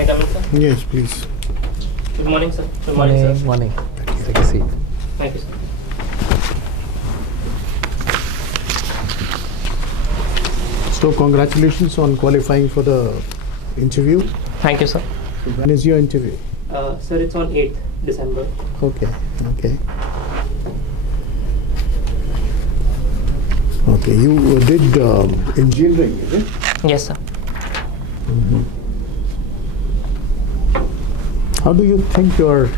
May I come in, sir? Yes, please. Good morning, sir. Good morning, sir. Morning. Take a seat. Thank you, sir. So congratulations on qualifying for the interview. Thank you, sir. When is your interview? Sir, it's on 8th December. Okay. Okay, you did engineering, is it? Yes, sir. How do you think your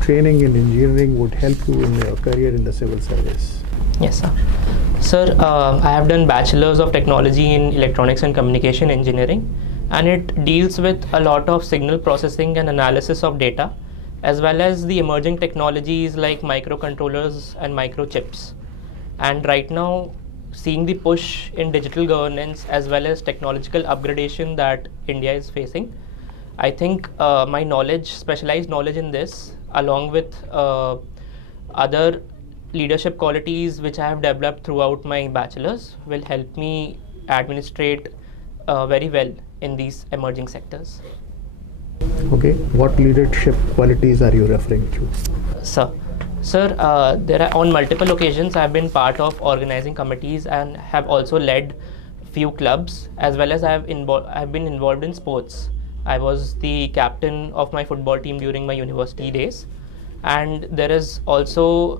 training in engineering would help you in your career in the civil service? Yes, sir. Sir, I have done Bachelor's of Technology in Electronics and Communication Engineering, and it deals with a lot of signal processing and analysis of data, as well as the emerging technologies like microcontrollers and microchips. And right now, seeing the push in digital governance as well as technological upgradation that India is facing, I think my knowledge, specialized knowledge in this, along with other leadership qualities which I have developed throughout my bachelor's, will help me administrate very well in these emerging sectors. Okay, what leadership qualities are you referring to? Sir, there are on multiple occasions I have been part of organizing committees and have also led few clubs, as well as I have been involved in sports. I was the captain of my football team during my university days, and there is also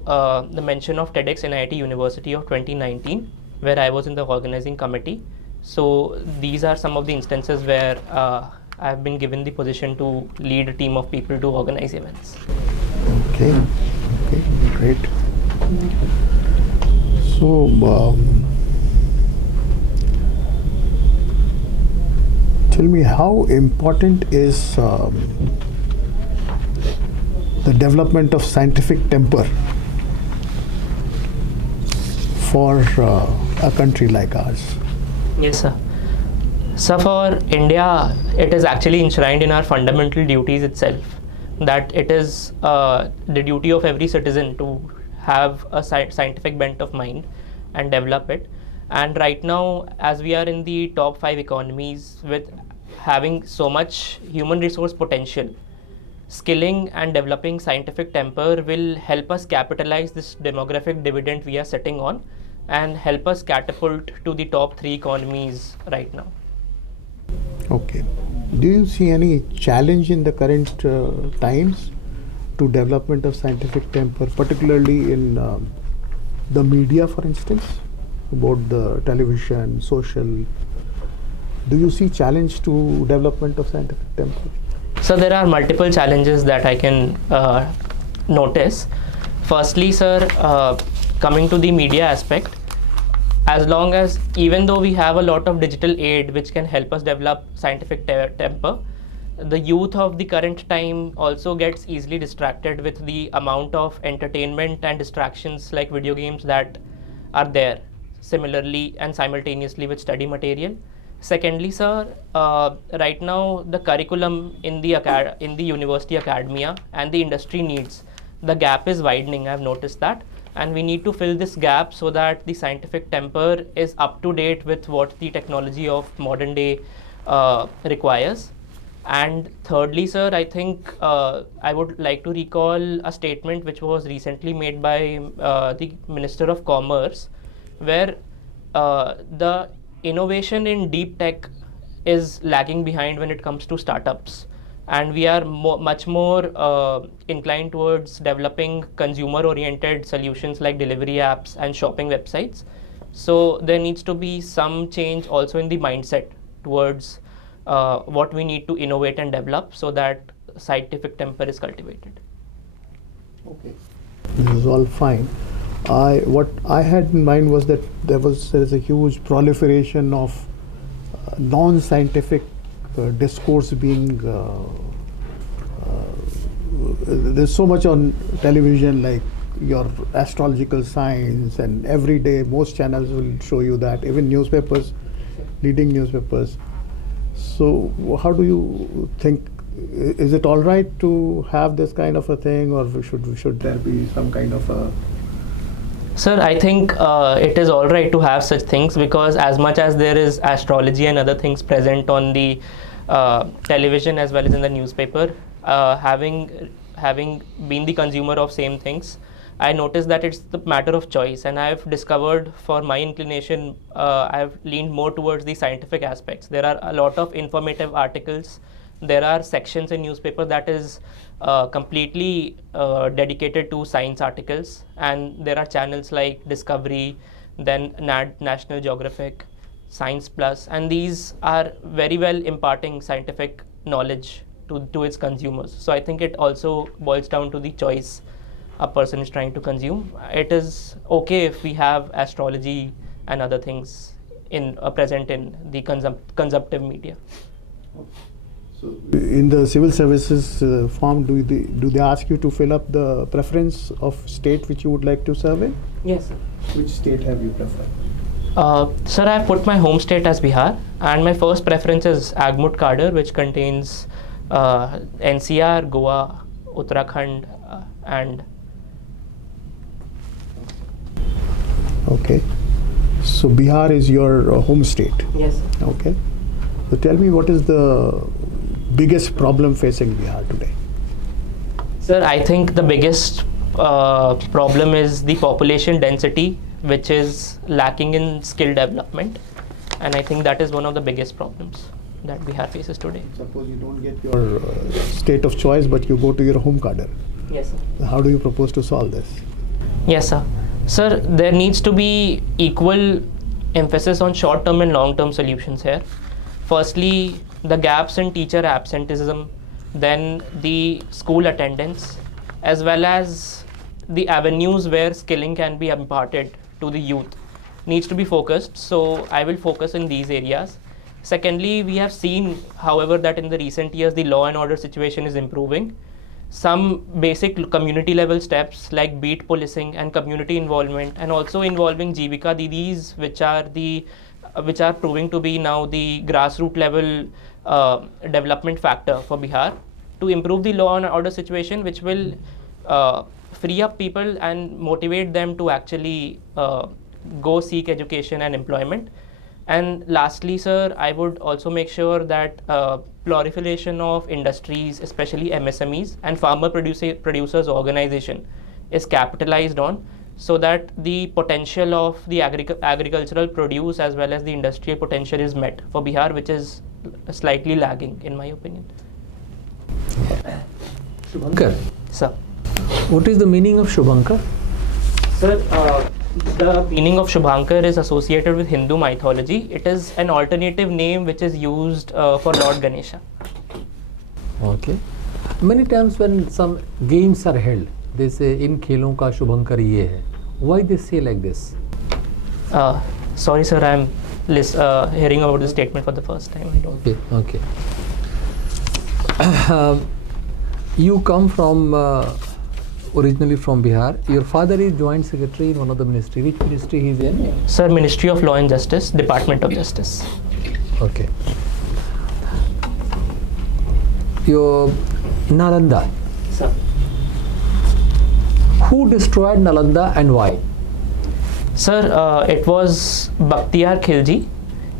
the mention of TEDx NIT University of 2019, where I was in the organizing committee. So these are some of the instances where I have been given the position to lead a team of people to organize events. Okay, great. So, tell me, how important is the development of scientific temper for a country like ours? Yes, sir. So for India, it is actually enshrined in our fundamental duties itself, that it is the duty of every citizen to have a scientific bent of mind and develop it. And right now, as we are in the top 5 economies with having so much human resource potential, skilling and developing scientific temper will help us capitalize this demographic dividend we are sitting on and help us catapult to the top 3 economies right now. Okay. Do you see any challenge in the current times to development of scientific temper, particularly in the media, for instance, about the television, social? Do you see challenge to development of scientific temper? So there are multiple challenges that I can notice. Firstly, sir, coming to the media aspect, as long as, even though we have a lot of digital aid which can help us develop scientific temper, the youth of the current time also gets easily distracted with the amount of entertainment and distractions like video games that are there, similarly and simultaneously with study material. Secondly, sir, right now the curriculum in the university academia and the industry needs, the gap is widening. I've noticed that, and we need to fill this gap so that the scientific temper is up to date with what the technology of modern day requires. And thirdly, sir, I think I would like to recall a statement which was recently made by the Minister of Commerce, where the innovation in deep tech is lagging behind when it comes to startups, and we are much more inclined towards developing consumer oriented solutions like delivery apps and shopping websites. So there needs to be some change also in the mindset towards what we need to innovate and develop so that scientific temper is cultivated. Okay, this is all fine. What I had in mind was that there is a huge proliferation of non-scientific discourse being. There's so much on television, like your astrological signs, and every day most channels will show you that, even newspapers, leading newspapers. So how do you think? Is it all right to have this kind of a thing, or should there be some kind of a? Sir, I think it is all right to have such things, because as much as there is astrology and other things present on the television as well as in the newspaper, having been the consumer of same things, I noticed that it's the matter of choice, and I've discovered for my inclination, I've leaned more towards the scientific aspects. There are a lot of informative articles. There are sections in newspaper that is completely dedicated to science articles, and there are channels like Discovery, then National Geographic, Science Plus, and these are very well imparting scientific knowledge to its consumers. So I think it also boils down to the choice a person is trying to consume. It is okay if we have astrology and other things present in the consumptive media. So in the civil services form, do they ask you to fill up the preference of state which you would like to serve in? Yes, sir. Which state have you preferred? Sir, I put my home state as Bihar, and my first preference is Agmut Cadre, which contains NCR, Goa, Uttarakhand, and... Okay. So Bihar is your home state? Yes, sir. Okay. So tell me, what is the biggest problem facing Bihar today? Sir, I think the biggest problem is the population density, which is lacking in skill development, and I think that is one of the biggest problems that Bihar faces today. Suppose you don't get your state of choice, but you go to your home cadre. Yes, sir. How do you propose to solve this? Yes, sir. Sir, there needs to be equal emphasis on short-term and long-term solutions here. Firstly, the gaps in teacher absenteeism, then the school attendance, as well as the avenues where skilling can be imparted to the youth needs to be focused. So I will focus in these areas. Secondly, we have seen, however, that in the recent years the law and order situation is improving. Some basic community level steps like beat policing and community involvement, and also involving Jivika Didis, which are proving to be now the grassroots level development factor for Bihar to improve the law and order situation, which will free up people and motivate them to actually go seek education and employment. And lastly, sir, I would also make sure that proliferation of industries, especially MSMEs and farmer producers organization, is capitalized on, so that the potential of the agricultural produce as well as the industrial potential is met for Bihar, which is slightly lagging in my opinion. Shubhankar, Sir. what is the meaning of Shubhankar? Sir, the meaning of Shubhankar is associated with Hindu mythology. It is an alternative name which is used for Lord Ganesha. Okay. Many times when some games are held, they say in khelon ka Shubhankar ye hai. Why they say like this? Sorry, sir, I am hearing about this statement for the first time. I don't. Okay. You come from originally from Bihar. Your father is joint secretary in one of the ministry. Which ministry he is in? Sir, Ministry of Law and Justice, Department of Justice. Okay. Your Nalanda. Sir. Who destroyed Nalanda and why? Sir, it was Bakhtiyar Khilji.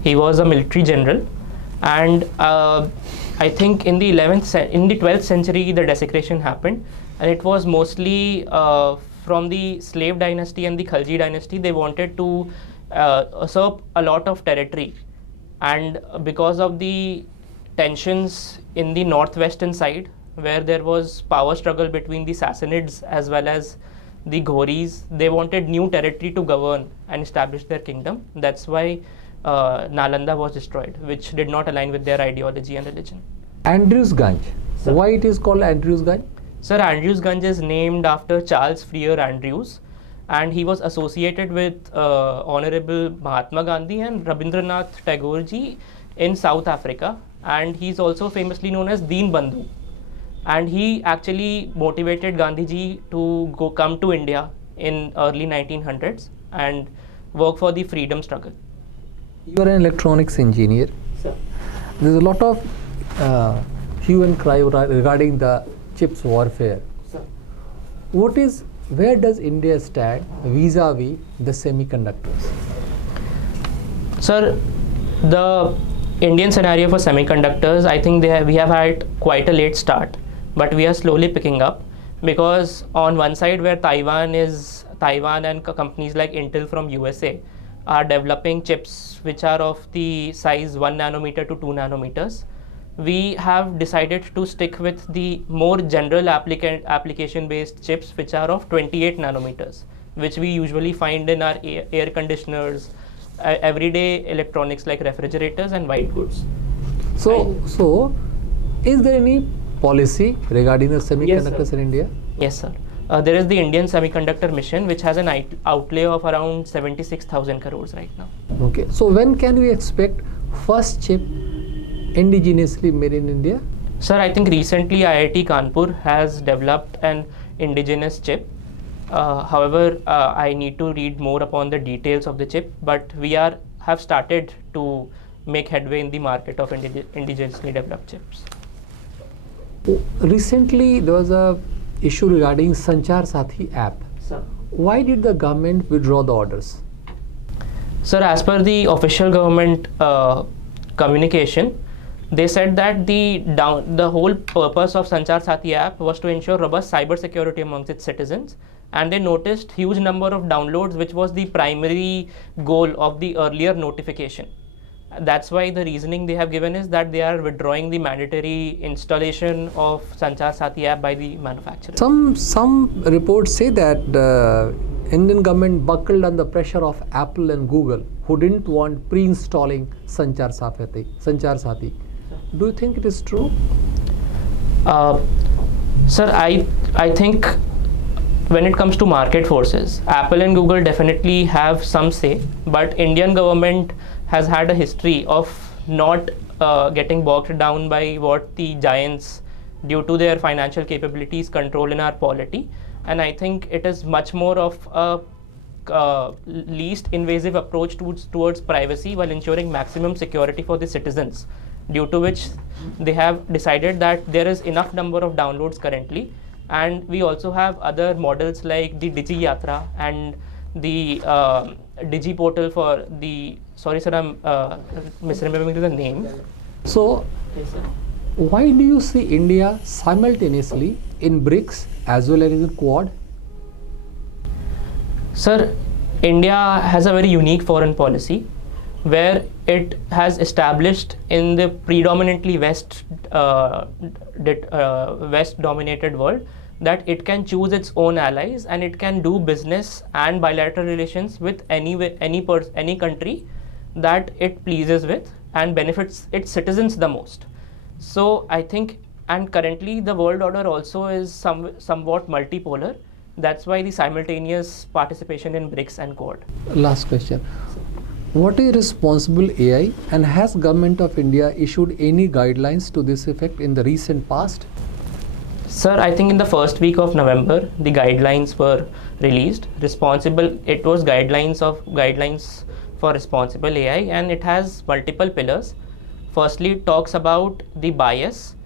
He was a military general, and I think in the 12th century the desecration happened, and it was mostly from the slave dynasty and the Khalji dynasty. They wanted to usurp a lot of territory, and because of the tensions in the northwestern side, where there was power struggle between the Sassanids as well as the Ghoris, they wanted new territory to govern and establish their kingdom. That's why Nalanda was destroyed, which did not align with their ideology and religion. Andrews Ganj. Sir. Why it is called Andrews Ganj? Sir, Andrews Ganj is named after Charles Freer Andrews, and he was associated with Honorable Mahatma Gandhi and Rabindranath Tagore ji in South Africa, and he's also famously known as Deen Bandhu. And he actually motivated Gandhiji to come to India in early 1900s and work for the freedom struggle. You are an electronics engineer. Sir. There's a lot of hue and cry regarding the chips warfare. Sir. Where does India stand vis-a-vis the semiconductors? Sir, the Indian scenario for semiconductors, I think we have had quite a late start, but we are slowly picking up, because on one side where Taiwan and companies like Intel from USA are developing chips which are of the size 1 nanometer to 2 nanometers, we have decided to stick with the more general application based chips which are of 28 nanometers, which we usually find in our air conditioners, everyday electronics like refrigerators and white goods. So, is there any policy regarding the semiconductors Yes, in India? Yes, sir. There is the Indian Semiconductor Mission, which has an outlay of around 76,000 crores right now. Okay. So when can we expect first chip indigenously made in India? Sir, I think recently IIT Kanpur has developed an indigenous chip. However, I need to read more upon the details of the chip, but we have started to make headway in the market of indigenously developed chips. Recently, there was a issue regarding Sanchar Sathi app. Sir. Why did the government withdraw the orders? Sir, as per the official government communication, they said that the whole purpose of Sanchar Sathi app was to ensure robust cyber security amongst its citizens, and they noticed huge number of downloads, which was the primary goal of the earlier notification. That's why the reasoning they have given is that they are withdrawing the mandatory installation of Sanchar Sathi app by the manufacturer. Some reports say that the Indian government buckled under the pressure of Apple and Google, who didn't want pre-installing Sanchar Sathi. Do you think it is true? Sir, I think when it comes to market forces, Apple and Google definitely have some say, but Indian government has had a history of not getting bogged down by what the giants, due to their financial capabilities, control in our polity. And I think it is much more of a least invasive approach towards privacy while ensuring maximum security for the citizens, due to which they have decided that there is enough number of downloads currently. And we also have other models like the Digi Yatra and the Digi portal for the, sorry sir, I'm misremembering the name. So, Yes, sir. why do you see India simultaneously in BRICS as well as in Quad? Sir, India has a very unique foreign policy where it has established in the predominantly West dominated world that it can choose its own allies and it can do business and bilateral relations with any country that it pleases with and benefits its citizens the most. So I think, and currently the world order also is somewhat multipolar. That's why the simultaneous participation in BRICS and Quad. Last question. What is responsible AI, and has Government of India issued any guidelines to this effect in the recent past? Sir, I think in the first week of November, the guidelines were released. It was guidelines for responsible AI, and it has multiple pillars. Firstly, it talks about the bias,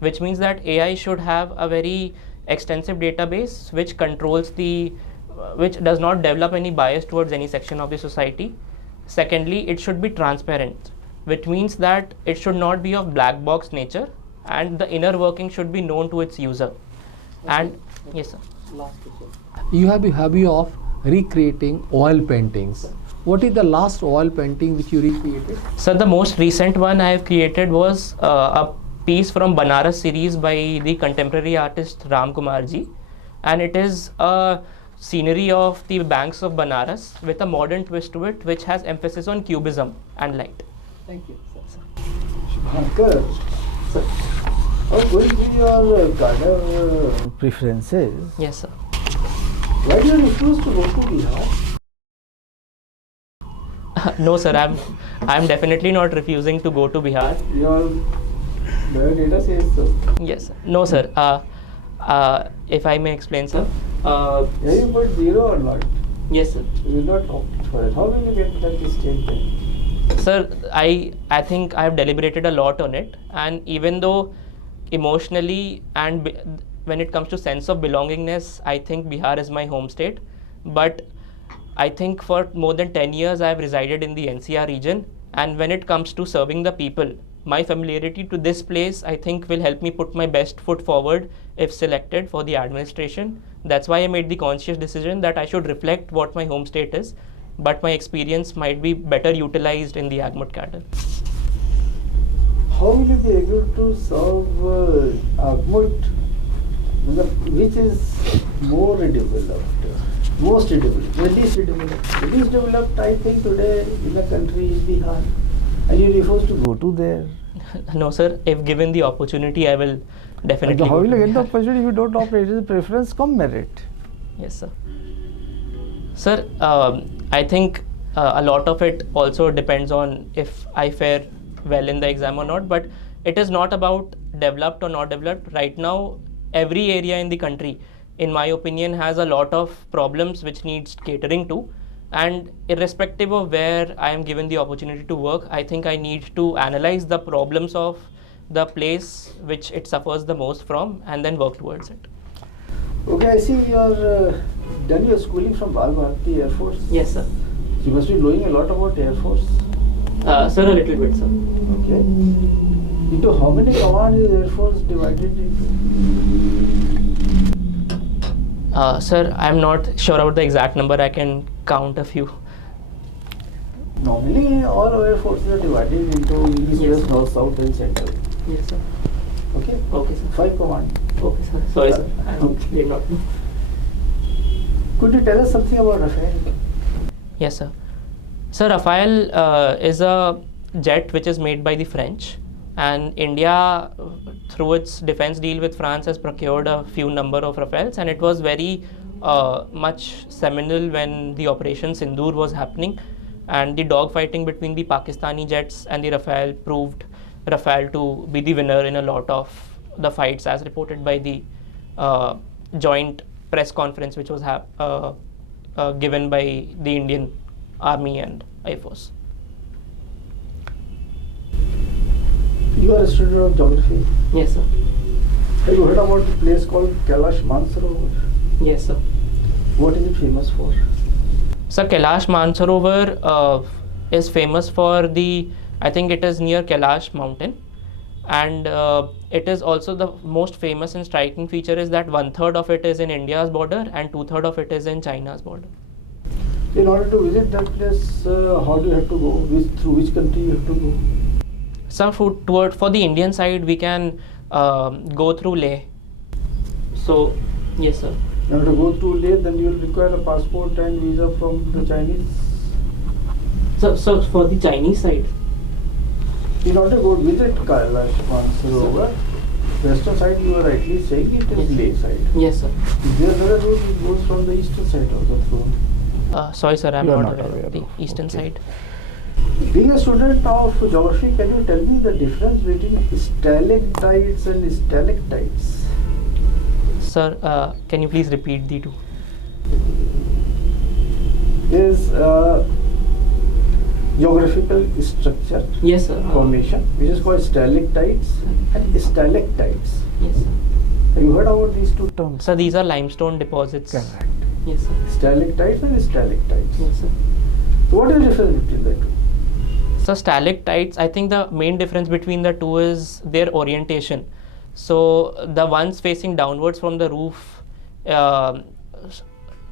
which means that AI should have a very extensive database which controls which does not develop any bias towards any section of the society. Secondly, it should be transparent, which means that it should not be of black box nature, and the inner working should be known to its user. Okay. And yes, sir. Last question. You have a hobby of recreating oil paintings. What is the last oil painting which you recreated? So the most recent one I have created was a piece from Banaras series by the contemporary artist Ram Kumar ji, and it is a scenery of the banks of Banaras with a modern twist to it, which has emphasis on cubism and light. Thank you, sir. Shubhankar, Sir. Going with your Cadre preferences, Yes, sir. why do you refuse to go to Bihar? No, sir. I'm definitely not refusing to go to Bihar. Your data says so. Yes, sir. No, sir. If I may explain, sir. Here you put 0 or not? Yes, sir. You will not opt for it. How will you get that state then? Sir, I think I have deliberated a lot on it, and even though emotionally and when it comes to sense of belongingness, I think Bihar is my home state, but I think for more than 10 years I have resided in the NCR region, And when it comes to serving the people, my familiarity to this place, I think, will help me put my best foot forward if selected for the administration. That's why I made the conscious decision that I should reflect what my home state is, but my experience might be better utilized in the Agmut cadre. How will you be able to serve Agmut, which is more developed, most developed, the least developed? The least developed, I think, today in the country is Bihar. And you refuse to go to there. No, sir. If given the opportunity, I will definitely. How go will you to get the Bihar. opportunity if you don't operate? It is preference come merit. Yes, sir. Sir, I think a lot of it also depends on if I fare well in the exam or not. But it is not about developed or not developed. Right now, every area in the country, in my opinion, has a lot of problems which needs catering to. And irrespective of where I am given the opportunity to work, I think I need to analyze the problems of the place which it suffers the most from and then work towards it. Okay, I see you are done your schooling from Bal Bharati Air Force. Yes, sir. You must be knowing a lot about Air Force. Sir, a little bit, sir. Okay. Into how many commands is Air Force divided into? Sir, I'm not sure about the exact number. I can count a few. Normally, all Air Forces are divided into East, Yes. West, North, South, and Central. Yes, sir. Okay? Okay, sir. 5 commands. Okay, sir. Sorry, sir. I Okay. did not know. Could you tell us something about Rafale? Yes, sir. So Rafale is a jet which is made by the French, and India, through its defense deal with France, has procured a few number of Rafales, and it was very much seminal when the Operation Sindoor was happening, and the dogfighting between the Pakistani jets and the Rafale proved Rafale to be the winner in a lot of the fights, as reported by the joint press conference which was given by the Indian Army and Air Force. You are a student of geography. Yes, sir. Have you heard about a place called Kailash Mansarovar? Yes, sir. What is it famous for? So Kailash Mansarovar is famous for I think it is near Kailash mountain, and it is also the most famous and striking feature is that 1/3 of it is in India's border and 2/3 of it is in China's border. In order to visit that place, how do you have to go? Through which country you have to go? So for the Indian side, we can go through Leh. So, yes, sir. In order to go through Leh, then you will require a passport and visa from the Chinese. So for the Chinese side. In order to go visit Kailash Mansarovar, western side you are rightly saying it is Yes. Leh side. Yes, sir. Is there another route which goes from the eastern side also through? Sorry, sir, I'm You are not not aware of the aware of, eastern okay. side. Being a student of geography, can you tell me the difference between stalactites and stalactites? Sir, can you please repeat the two? Is geographical structure Yes, sir. formation which is called stalactites and stalactites. Yes, sir. Have you heard about these two terms? So these are limestone deposits. Correct. Yes, sir. Stalactites and stalactites. Yes, sir. So what is the difference between the two? So stalactites, I think the main difference between the two is their orientation. So the ones facing downwards from the roof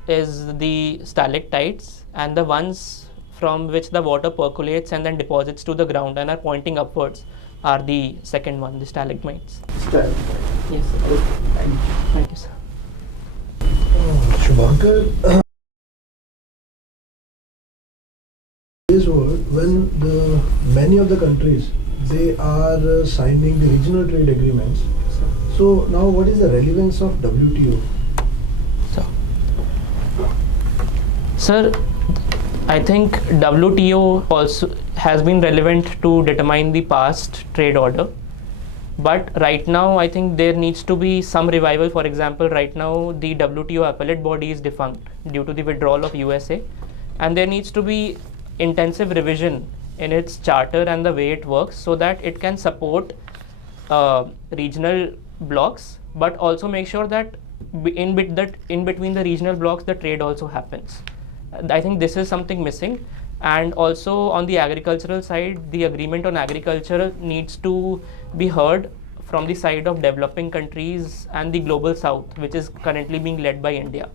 is the stalactites, and the ones from which the water percolates and then deposits to the ground and are pointing upwards are the second one, the stalagmites. Stalactites. Yes, sir. Thank you. Thank you, sir. Shubhankar, this world, when many of the countries they are signing the regional trade agreements. So now, what is the relevance of WTO? So, sir, I think WTO also has been relevant to determine the past trade order. But right now, I think there needs to be some revival. For example, right now, the WTO appellate body is defunct due to the withdrawal of USA. And there needs to be intensive revision in its charter and the way it works so that it can support regional blocks, but also make sure that in between the regional blocks, the trade also happens. I think this is something missing. And also on the agricultural side, the agreement on agriculture needs to be heard from the side of developing countries and the global south, which is currently being led by India,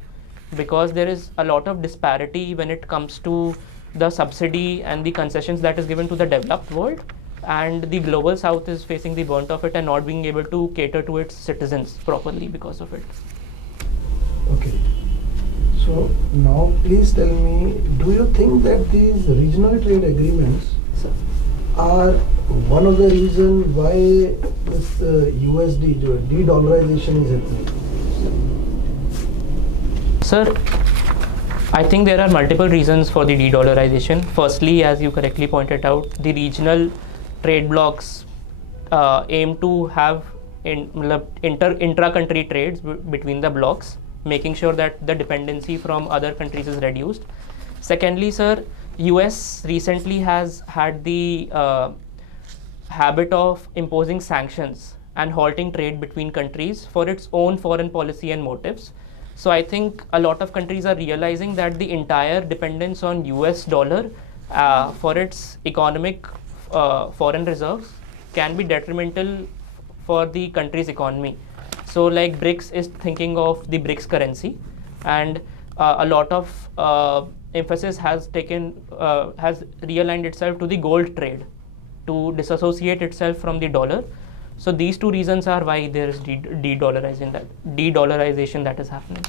because there is a lot of disparity when it comes to the subsidy and the concessions that is given to the developed world, and the global south is facing the brunt of it and not being able to cater to its citizens properly because of it. Okay. So now please tell me, do you think that these regional trade agreements are one of the reasons why this USD de-dollarization is happening? Sir, I think there are multiple reasons for the de-dollarization. Firstly, as you correctly pointed out, the regional trade blocs aim to have intra-country trades between the blocs, making sure that the dependency from other countries is reduced. Secondly, sir, US recently has had the habit of imposing sanctions and halting trade between countries for its own foreign policy and motives. So I think a lot of countries are realizing that the entire dependence on US dollar for its economic foreign reserves can be detrimental for the country's economy. So like BRICS is thinking of the BRICS currency, and a lot of emphasis has realigned itself to the gold trade to disassociate itself from the dollar. So these two reasons are why there is de-dollarization that is happening.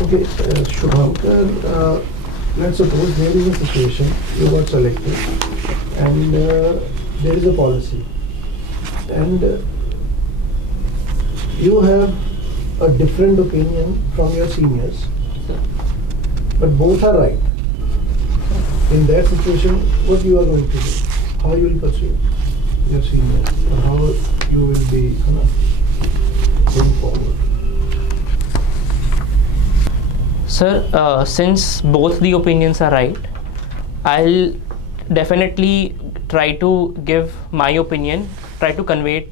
Okay, Shubhankar, let's suppose there is a situation, you got selected and there is a policy, and you have a different opinion from your seniors, but both are right. In that situation, what you are going to do? How you will pursue your seniors, or how you will be going forward? Sir, since both the opinions are right, I'll definitely try to give my opinion, try to convey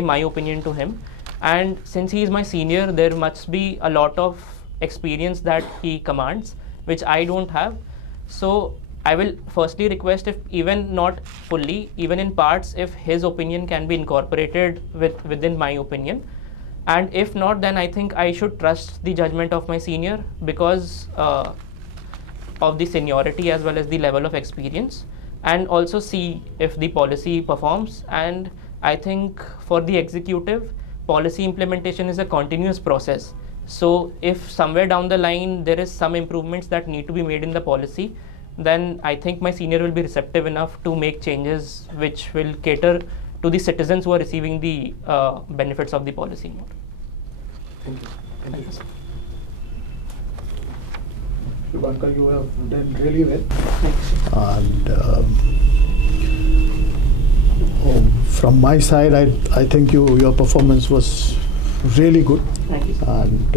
my opinion to him. And since he is my senior, there must be a lot of experience that he commands, which I don't have. So I will firstly request, if even not fully, even in parts, if his opinion can be incorporated within my opinion. And if not, then I think I should trust the judgment of my senior because of the seniority as well as the level of experience, and also see if the policy performs. And I think for the executive, policy implementation is a continuous process. So if somewhere down the line there is some improvements that need to be made in the policy, then I think my senior will be receptive enough to make changes which will cater to the citizens who are receiving the benefits of the policy more. Thank you. Thank you, sir. Shubhankar, you have done really well. Thanks. And from my side, I think your performance was really good. Thank you, sir. And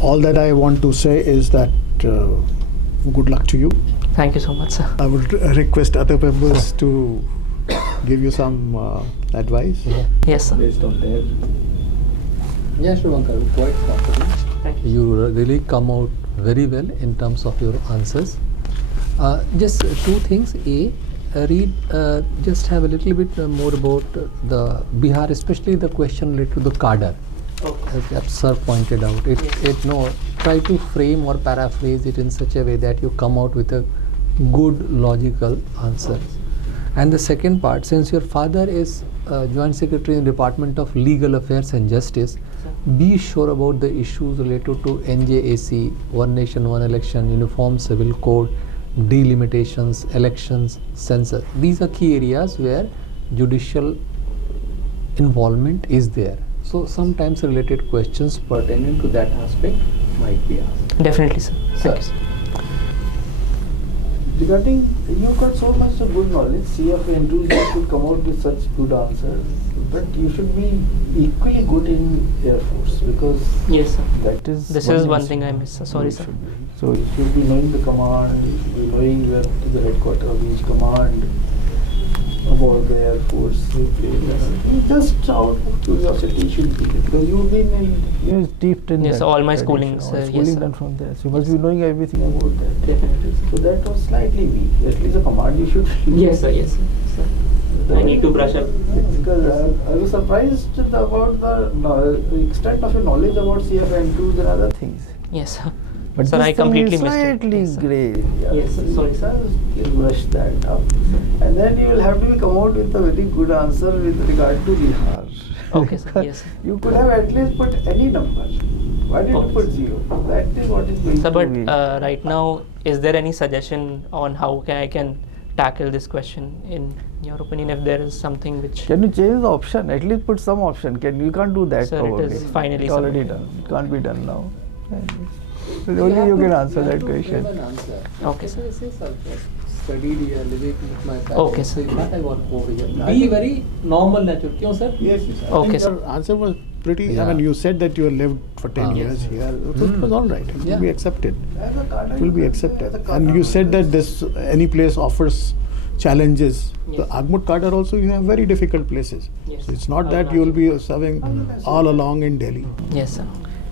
all that I want to say is that good luck to you. Thank you so much, sir. I would request other members to give you some advice. Yes, sir. Based on their. Yeah, Shubhankar, quite confident. Thank you. You really come out very well in terms of your answers. Just two things. Read, just have a little bit more about the Bihar, especially the question related to the Cadre. Okay. As Sir pointed out, try to frame or paraphrase it in such a way that you come out with a good logical answer. And the second part, since your father is Joint Secretary in the Department of Legal Affairs and Justice, be sure about the issues related to NJAC, One Nation, One Election, Uniform Civil Code, delimitations, elections, census. These are key areas where judicial involvement is there. So sometimes related questions pertaining to that aspect might be asked. Definitely, sir. Thank you, sir. Regarding, you've got so much of good knowledge, CFA enthusiast to come out with such good answers, but you should be equally good in Air Force because Yes, sir. that is This is one thing I missed, sir. Sorry, sir. So you should be knowing the command, you should be knowing where to the headquarters of each command. about the Air Force nuclear. Just out of curiosity should be, because you've been in You're steeped in Yes, that all my tradition, schooling, all sir, yes, schooling sir. done from there. So you must be knowing everything about about that. Definitely. So that was slightly weak. At least a command you should. Yes, sir. Yes, sir. I need to brush up. Because I was surprised about the extent of your knowledge about CFN2s and other things. Yes, sir. But Sir, this I thing completely is missed it. slightly Yes, sir. grey. Yes, sir. Sorry, sir. Please brush that up. And then you will have to come out with a very good answer with regard to Bihar. Okay, sir. Yes, sir. You could have at least put any number. Why did you Okay, put sir. 0? That is what is going Sir, to but be. right now, is there any suggestion on how I can tackle this question? In your opinion, if there is something which Can you change the option? At least put some option. You can't do that Sir, it probably. is finally It's already submitted. done. It can't be done now. So only you can answer that question. Okay, sir. Studied here, living with my family. Okay, sir. So you can't work over here. Be very normal, natural. Kyun, sir? Yes, yes. I Okay, think sir. your answer was pretty. I Yeah. mean, you said that you have lived for 10 Yes. years here. So it was all right. It Yeah. will be accepted. As a cadre, It will be as a accepted. cadre And you said that members. this any place offers challenges. The Yes. Agmut Cadre also you have very difficult places. Yes. So it's not I that will you will be serving all along in Delhi. Yes, sir.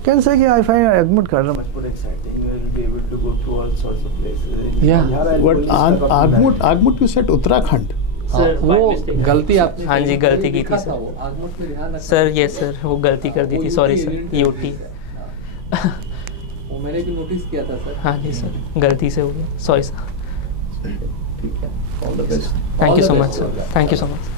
Can say I find Agmut Cadre Much more exciting. You will be able to go to all sorts of places. In Yeah. Bihar, I'll But only stuck up to that. Agmut you said Uttarakhand. Sir, by वो mistake. गलती आपने हाँ जी, गलती की लिखा थी, था sir. वो, आगमत में ध्यान रखना। सर, yes, sir, वो गलती कर दी वो थी, UT sorry, sir, didn't UT. take it, हाँ। वो मैंने भी नोटिस किया था सर। हाँ जी, सर, गलती से हो गया, सॉरी, सर. ठीक है, all the best. Thank All you the so best, much, sir. sir. Thank you so much.